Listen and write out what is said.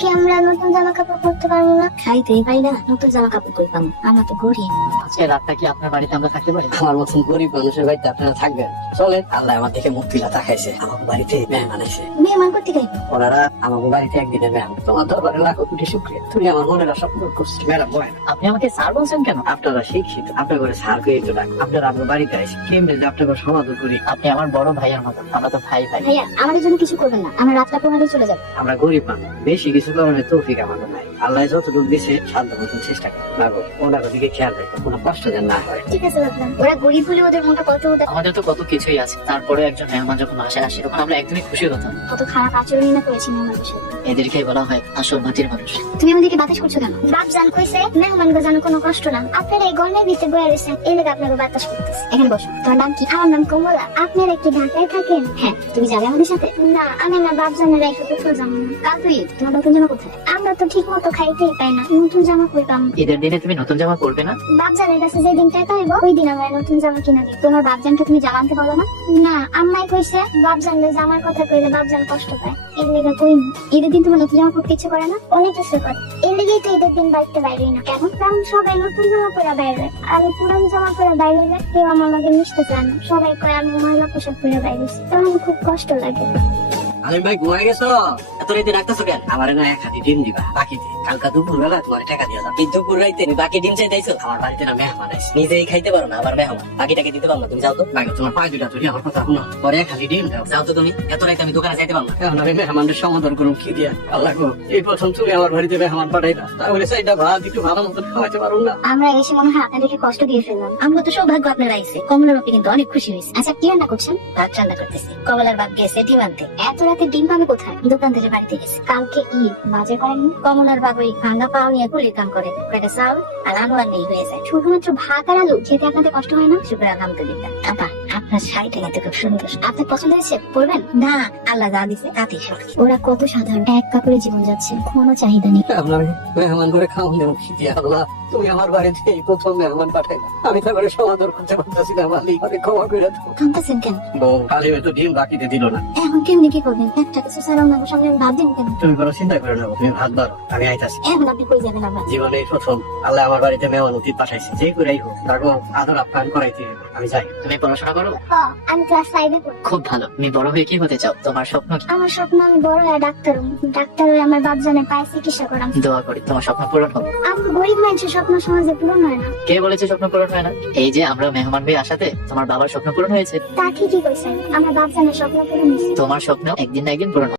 কি আমরা নতুন জামা কাপড় পরতে পারবো না? খাইতেই পাই না, নতুন জামা কাপড় করতাম, আমরা তো গরিব। আজকে রাতটা কি আপনার বাড়িতে আমরা থাকতে পারি? আমার মতন গরিব মানুষের বাড়িতে আপনারা থাকবেন? চলেন, আল্লাহ আমার দিকে মুখ তুলা তাকাইছে, আমার বাড়িতে মেহমান আছে। মেহমান করতে গাইব? ওনারা আমার বাড়িতে একদিনের মেহমান। তোমার দরবারে লাখো কোটি শুক্রিয়া, তুমি আমার মনের আশা পূরণ করছো। ম্যাডাম বলেন, আপনি আমাকে স্যার বলছেন কেন? আপনারা শিক্ষিত, আপনার ঘরে সার করে তো ডাক, আপনারা আমার বাড়িতে আছে, কেমনি যে আপনার ঘরে সমাধান করি। আপনি আমার বড় ভাইয়ের মতো, আমরা তো ভাই ভাই। ভাইয়া আমাদের জন্য কিছু করবেন না, আমরা রাতটা পোহারে চলে যাবো। আমরা গরিব মানুষ, বেশি কিছু কারণে তৌফিক আমাদের নাই। আল্লাহ যতটুকু দিছে শান্ত মতন চেষ্টা করি। লাগো ওনার দিকে খেয়াল রাখো, কোনো কষ্ট যেন না হয়। ঠিক আছে ভাবলাম। ওরা গরিব হলে ওদের মনটা কত উদার। আমাদের তো কত কিছুই আছে, তারপরে একজন মেহমান যখন আসে তখন আমরা একদমই খুশি হতাম। কত খারাপ আচরণই না করেছি মেহমানের সাথে। এদেরকে বলা হয় আসল মাটির মানুষ। তুমি আমাদেরকে বাতাস করছো কেন? বাপ জান কইছে মেহমান গো জানো কোনো কষ্ট না। আপনারা এই গরমের ভিতরে বয়ে রয়েছেন, এই লেগে আপনাকে বাতাস করতেছে। এখানে বসো। তোমার নাম কি? আমার নাম কমলা। আপনারা কি ঢাকায় থাকেন? হ্যাঁ, তুমি যাবে আমাদের সাথে? না, আমি না বাপ জানের রেখে কোথাও যাবো না। কাল তুই তোমার নতুন জামা কোথায়? আমরা তো ঠিক মতো খাইতেই পাই না, নতুন জামা কইতাম। ঈদের দিনে তুমি নতুন জামা পরবে না? বাপ জানের কাছে যেদিন টাকা হইব ওই দিন আমরা নতুন জামা কিনা দিই। তোমার বাপজানকে তুমি জামা আনতে বলো না? না, আম্মাই কইছে বাপ জানলে জামার কথা কইলে বাপ জান কষ্ট পায়, এর লেগে কইনি। ঈদের দিন তোমার নতুন জামা পরতে ইচ্ছে করে না? অনেক কিছু করে, এর লেগেই তো ঈদের দিন বাড়িতে বাইরে না। কেন? কারণ সবাই নতুন জামা পরে বাইরে, আমি পুরান জামা পরে বাইরে হলে কেউ আমার লগে মিশতে চায় না। সবাই কয় আমি ময়লা পোশাক পরে বাইরে, তখন খুব কষ্ট লাগে। আরে ভাই ঘুমাই গেছো? এত রাইতে রাখতেছো কেন? আমার না এক হাতি ডিম দিবা বাকিতে, কালকা দুপুর বেলা তোমার টাকা দিয়ে যাও। এই দুপুর রাইতে তুমি বাকি ডিম চাইতেছো? আমার বাড়িতে না মেহমান আছে, নিজেই খাইতে পারো না, আবার মেহমান বাকিটাকে দিতে পারো না। তুমি যাও তো, ভাই তোমার পায়ে দুটা ধরে আমার কথা শুনো, পরে এক হাতি ডিম দাও। যাও তো তুমি, এত রাইতে আমি দোকানে যাইতে পারবো না। এখন আমি মেহমানদের সমাধান করুন কি দিয়া? আল্লাহ গো, এই প্রথম তুমি আমার বাড়িতে মেহমান পাঠাইলা, তাহলে সেইটা ভাত একটু ভালো মতন খাওয়াতে পারো না? আমরা এসে মনে হয় আপনাদেরকে কষ্ট দিয়ে ফেললাম। আমরা তো সৌভাগ্য আপনারা আইছে। কমলার বাপি কিন্তু অনেক খুশি হয়েছে। আচ্ছা, কি রান্না করছেন? ভাত রান্না করতেছি। কমলার বাপ গেছে ডিম আনতে। এত রাতে ডিম পাবে কোথায়? দোকান থেকে বাড়িতে গেছে। কালকে ঈদ, বাজার করেননি? কমলার বাপ ওই ভাঙা পাও নিয়ে কুলির কাম করে, কয়টা চাউল আর আলু আর নেই হয়ে যায়। শুধুমাত্র ভাত আর আলু খেতে আপনাদের কষ্ট হয় না? শুক্র আলহামদুলিল্লাহ। আপা, আপনার শাড়িটা কিন্তু খুব সুন্দর। আপনার পছন্দ হয়েছে? পরবেন? না, আল্লাহ যা দিছে তাতেই সুখী। ওরা কত সাধারণ, এক কাপড়ে জীবন যাচ্ছে, কোনো চাহিদা নেই। আপনার মেহমান করে খাওয়ান দেবো কি দিয়া? আল্লাহ, তুমি আমার বাড়িতে এই প্রথম মেহমান পাঠাইলা, আমি তো এবারে সমাদর করতে পারতেছি না। মালিক, আমি ক্ষমা করে দাও। কাঁদতেছেন কেন? বউ কালি হয়তো ডিম বাকিতে দিল না। এখন কেমনি কি করবেন? একটা কিছু ছাড়া ওনার সামনে আমি ভাত দিন কেন? তুমি কোনো চিন্তা করে না, তুমি ভাত বারো, আমি আইতাছি। এখন আপনি কই যাবেন আবার? জীবনে এই প্রথম আল্লাহ আমার বাড়িতে মেহমান অতীত পাঠাইছে, যে করেই হোক তাকে আদর আপ্যায়ন করাইতে হবে। আমি যাই। তুমি পড়াশোনা করো? আমি ক্লাস 5-এ পড়ি। খুব ভালো। তুমি বড় হয়ে কি হতে চাও? তোমার স্বপ্ন কি? আমার স্বপ্ন আমি বড় হয়ে ডাক্তার হবো। ডাক্তার হয়ে আমার বাপ জানের পায়ে চিকিৎসা করাম। দোয়া করি তোমার স্বপ্ন পূরণ হোক। আমার গরিব মানুষের স্বপ্ন সমাজে পূরণ হয় না। কে বলেছে স্বপ্ন পূরণ হয় না? এই যে আমরা মেহমান হয়ে আসাতে তোমার বাবার স্বপ্ন পূরণ হয়েছে। তা ঠিকই কইছেন, আমার বাপ জানের স্বপ্ন পূরণ হয়েছে। তোমার স্বপ্ন একদিন না একদিন পূরণ হবে।